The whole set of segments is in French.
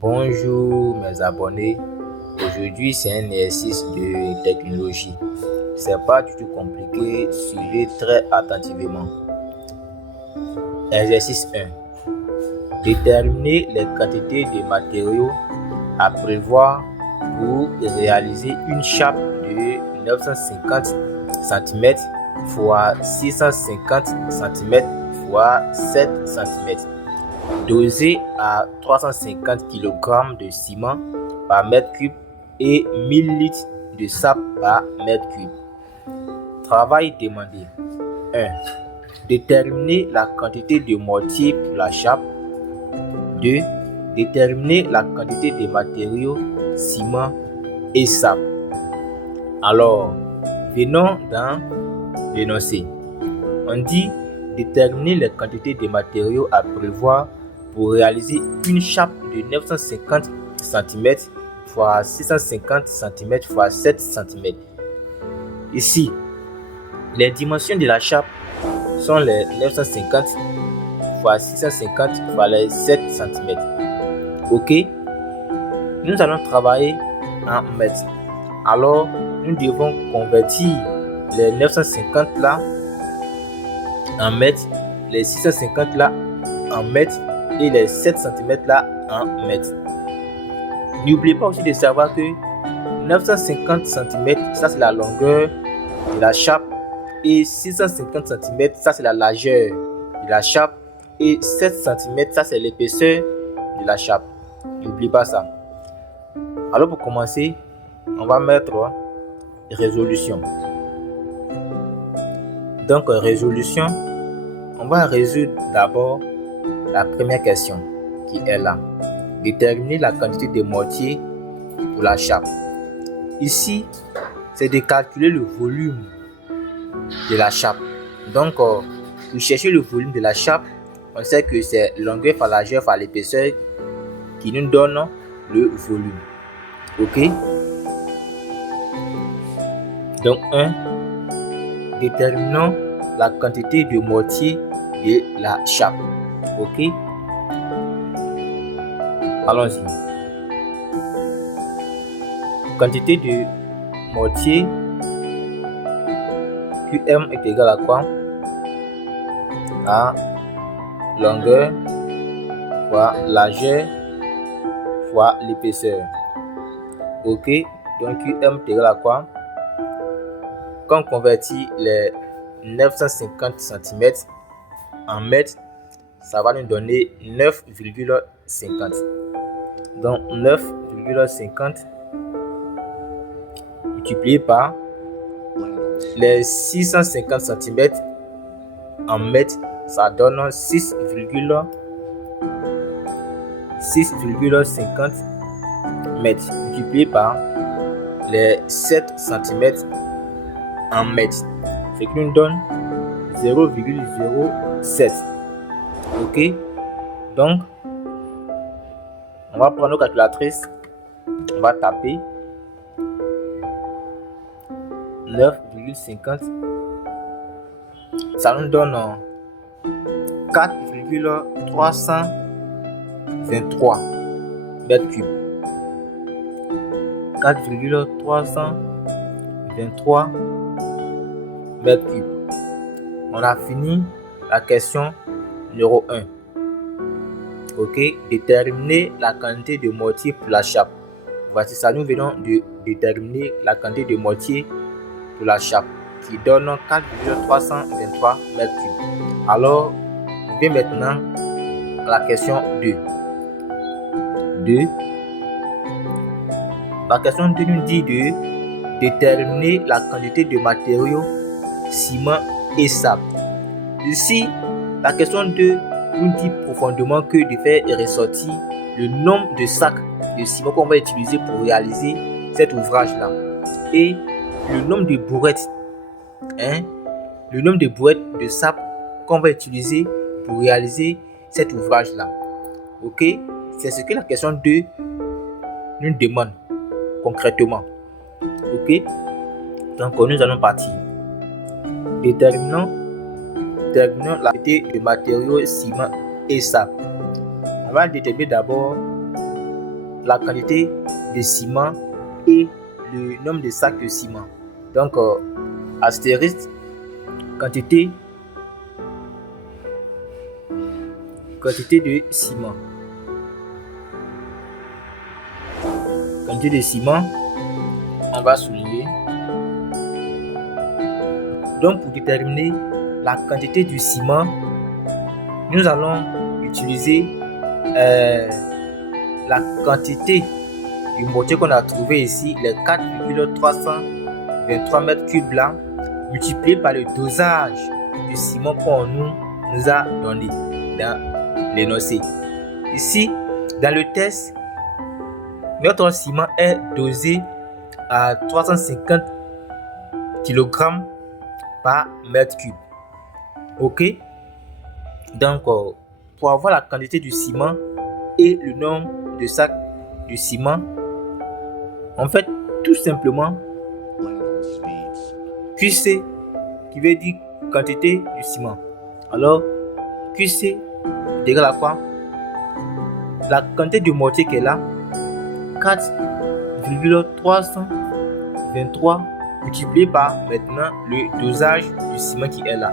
Bonjour mes abonnés, aujourd'hui c'est un exercice de technologie. C'est pas du tout compliqué, suivez très attentivement. Exercice 1. Déterminer les quantités de matériaux à prévoir pour réaliser une chape de 950 cm x 650 cm x 7 cm. Dosé à 350 kg de ciment par mètre cube et 1000 litres de sable par mètre cube. Travail demandé. 1. Déterminer la quantité de mortier pour la chape. 2. Déterminer la quantité de matériaux, ciment et sable. Alors, venons dans l'énoncé. On dit déterminer les quantités de matériaux à prévoir pour réaliser une chape de 950 cm x 650 cm x 7 cm. Ici, les dimensions de la chape sont les 950 x 650 x 7 cm. Ok? Nous allons travailler en mètres. Alors, nous devons convertir les 950 là en mètres, les 650 là en mètres et les 7 cm là en mètres. N'oubliez pas aussi de savoir que 950 cm, ça c'est la longueur de la chape, et 650 cm, ça c'est la largeur de la chape, et 7 cm, ça c'est l'épaisseur de la chape. N'oubliez pas ça. Alors pour commencer, on va mettre résolution. Donc résolution, on va résoudre d'abord la première question qui est là. Déterminer la quantité de mortier pour la chape. Ici, c'est de calculer le volume de la chape. Donc, pour chercher le volume de la chape, on sait que c'est longueur par largeur par l'épaisseur qui nous donne le volume. Ok? Donc, 1. Déterminons la quantité de mortier de la chape. Ok? Allons-y. Quantité de mortier QM est égal à quoi? À longueur fois largeur fois l'épaisseur. Ok? Donc QM est égal à quoi? Quand on convertit les 950 cm en mètres, ça va nous donner 9,50. Donc 9,50 multiplié par les 650 cm en mètres, ça donne 6,50 mètres multiplié par les 7 cm en mètres, ce qui nous donne 0,07. Ok? Donc, on va prendre nos calculatrices, on va taper 9,50, ça nous donne 4,323 mètres cubes. 4,323 mètres cubes. On a fini la question numéro 1. Ok, déterminer la quantité de mortier pour la chape. Voici ça, nous venons de déterminer la quantité de mortier pour la chape qui donne 4,323 mètres cubes. Alors, on vient maintenant à la question 2. La question 2 nous dit de déterminer la quantité de matériaux, ciment et sable. Ici, la question 2 nous dit profondément que de faire ressortir le nombre de sacs de ciment qu'on va utiliser pour réaliser cet ouvrage-là et le nombre de bourrettes, le nombre de bourrettes de sable qu'on va utiliser pour réaliser cet ouvrage-là. Ok? C'est ce que la question 2 nous demande concrètement. Ok? Donc nous allons partir. Déterminons la quantité de matériaux, ciment et sable. On va déterminer d'abord la quantité de ciment et le nombre de sacs de ciment. Donc, astérisque, quantité de ciment. Quantité de ciment, on va souligner. Donc, pour déterminer la quantité du ciment, nous allons utiliser la quantité du mortier qu'on a trouvé ici, les 4,323 mètres cubes là, multiplié par le dosage du ciment qu'on nous a donné dans l'énoncé. Ici, dans le test, notre ciment est dosé à 350 kg par mètre cube. Ok? Donc, pour avoir la quantité du ciment et le nombre de sacs de ciment, on fait tout simplement QC, qui veut dire quantité du ciment. Alors, QC est égal à quoi? La quantité du mortier qui est là, 4,323 multiplié par maintenant le dosage du ciment qui est là,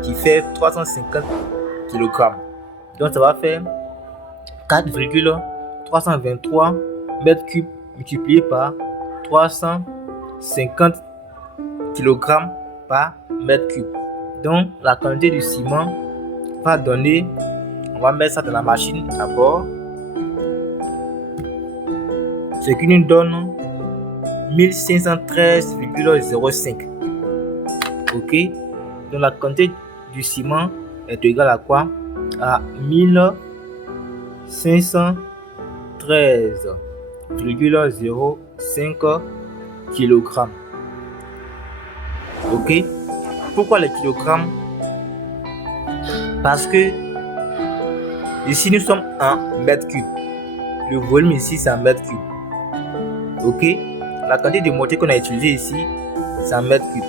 qui fait 350 kg. Donc, ça va faire 4,323 mètres cubes multiplié par 350 kg par mètre cube. Donc, la quantité du ciment va donner, on va mettre ça dans la machine d'abord, ce qui nous donne 1513,05. Ok? Donc, la quantité du ciment est égale à quoi? À 1513,05 kg. Ok? Pourquoi les kilogrammes? Parce que ici nous sommes en mètre cube. Le volume ici c'est en mètre cube. Ok? La quantité de mortier qu'on a utilisé ici c'est en mètre cube.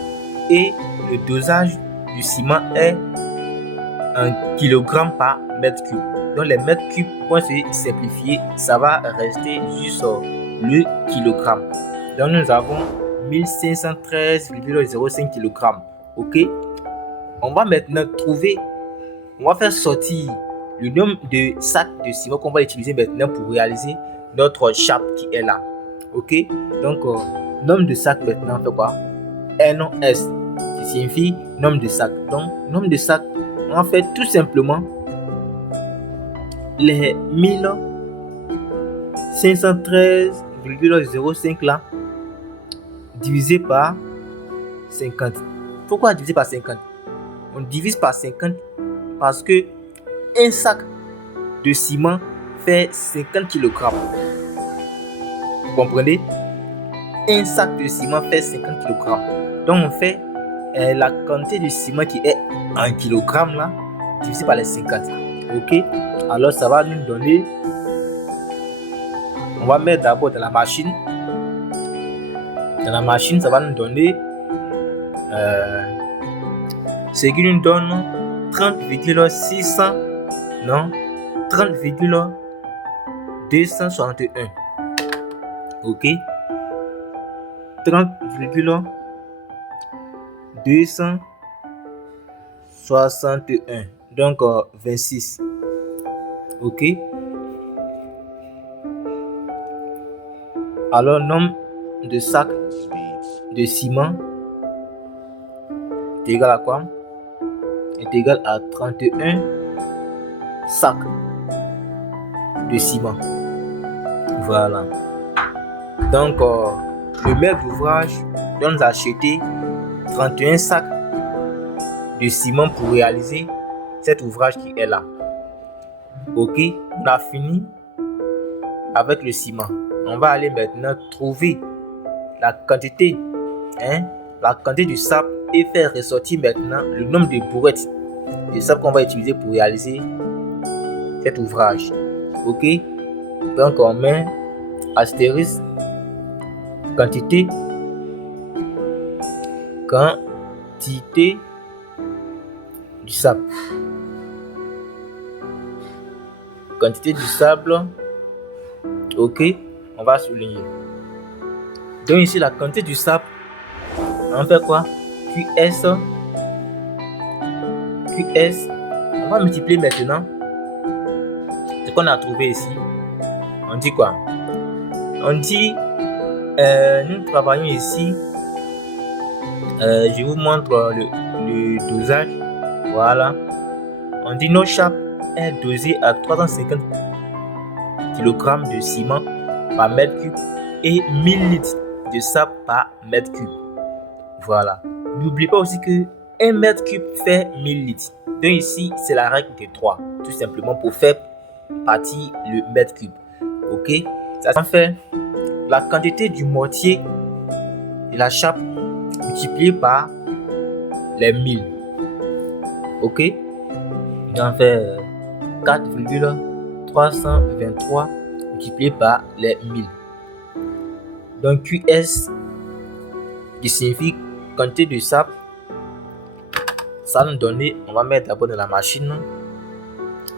Et le dosage du ciment est en kilogramme par mètre cube. Donc les mètres cubes vont se simplifier. Ça va rester juste le kilogramme. Donc nous avons 1513,05 kg. Ok? On va maintenant trouver, on va faire sortir le nombre de sacs de ciment qu'on va utiliser maintenant pour réaliser notre chape qui est là. Ok? Donc, nombre de sacs maintenant, on fait quoi? NOS, qui signifie nombre de sacs. Donc, nombre de sacs, on va faire tout simplement les 1513,05 là, divisé par 50. Pourquoi diviser par 50? On divise par 50 parce que un sac de ciment fait 50 kg. Vous comprenez? Un sac de ciment fait 50 kg. Donc on fait la quantité de ciment qui est en kg là, divisé par les 50. Ok? Alors ça va nous donner, on va mettre d'abord dans la machine. Dans la machine, ça va nous donner ce qui nous donne 30,261. Ok? 30,261. Donc 26. Ok? Alors, nombre de sacs de ciment est égal à quoi? Est égal à 31 sacs de ciment. Voilà. Donc, le maître d'ouvrage doit nous acheter 31 sacs de ciment pour réaliser cet ouvrage qui est là. Ok, on a fini avec le ciment. On va aller maintenant trouver la quantité du sable et faire ressortir maintenant le nombre de bourrettes de sable qu'on va utiliser pour réaliser cet ouvrage. Ok, donc on met astérisque quantité du sable. Quantité du sable. Ok. on va souligner. Donc ici, la quantité du sable, on fait quoi? QS, on va multiplier maintenant ce qu'on a trouvé ici. On dit quoi? On dit, nous travaillons ici, je vous montre le dosage, voilà. On dit nos chapes est dosée à 350 kg de ciment par mètre cube et 1000 litres de sable par mètre cube. Voilà. N'oubliez pas aussi que 1 mètre cube fait 1000 litres. Donc ici, c'est la règle de 3, tout simplement pour faire partir le mètre cube. Ok? Ça fait la quantité du mortier de la chape multipliée par les 1000. Ok? Donc on fait 4,323 multiplié par les 1000. Donc QS qui signifie quantité de sable, ça nous donne, on va mettre d'abord dans la machine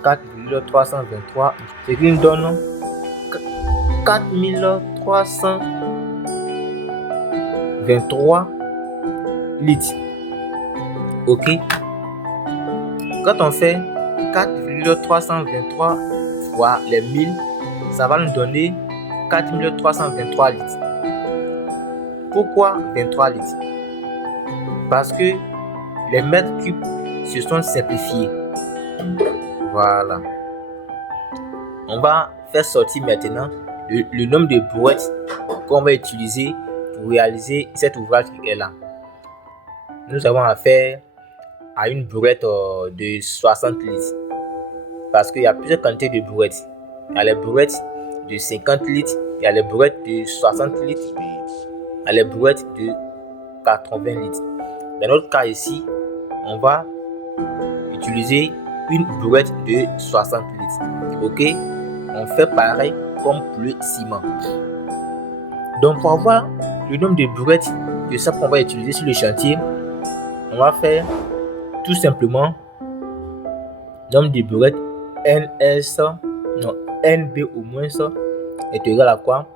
4,323, ce qui nous donne 4323 litres. Ok? Quand on fait 4,323 fois les 1000, ça va nous donner 4323 litres. Pourquoi 23 litres? Parce que les mètres cubes se sont simplifiés. Voilà. On va faire sortir maintenant le nombre de brouettes qu'on va utiliser pour réaliser cet ouvrage qui est là. Nous avons affaire à une brouette de 60 litres. Parce qu'il y a plusieurs quantités de brouettes. Il y a les brouettes de 50 litres, il y a les brouettes de 60 litres, il y a les brouettes de 80 litres. Dans notre cas ici, on va utiliser une brouette de 60 litres. Ok? On fait pareil comme pour le ciment. Donc pour avoir le nombre de brouettes de sable qu'on va utiliser sur le chantier, on va faire tout simplement nombre de brouettes NB au moins ça est égal à quoi?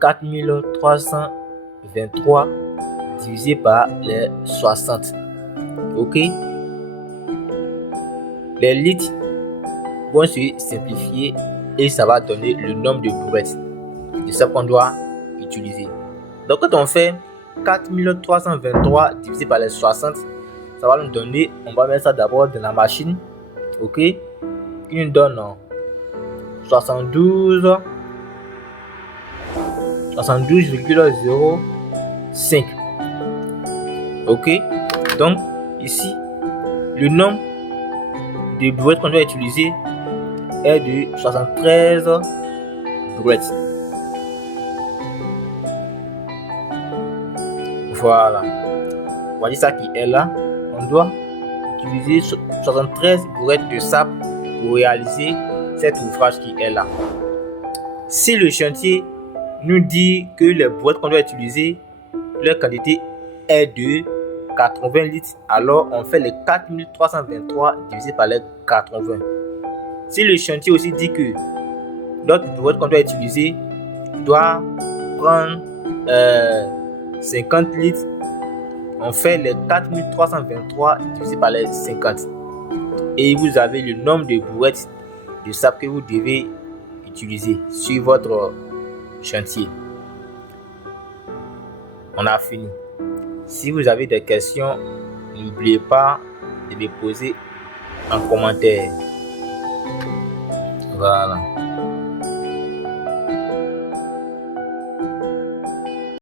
4323 divisé par les 60. Ok? Les litres vont se simplifier et ça va donner le nombre de brouettes de ça qu'on doit utiliser. Donc quand on fait 4323 divisé par les 60, ça va nous donner, on va mettre ça d'abord dans la machine, ok, qui nous donne 72,05. Ok, donc ici le nombre de brouettes qu'on doit utiliser est de 73 brouettes. Voilà, voici ça qui est là. On doit utiliser 73 brouettes de sable pour réaliser cet ouvrage qui est là. Si le chantier nous dit que les brouettes qu'on doit utiliser, leur quantité est de 80 litres, alors on fait les 4323 divisé par les 80. Si le chantier aussi dit que notre brouette qu'on doit utiliser doit prendre 50 litres, on fait les 4323 divisé par les 50. Et vous avez le nombre de brouettes de sable que vous devez utiliser sur votre chantier. On a fini. Si vous avez des questions, n'oubliez pas de les poser en commentaire. Voilà.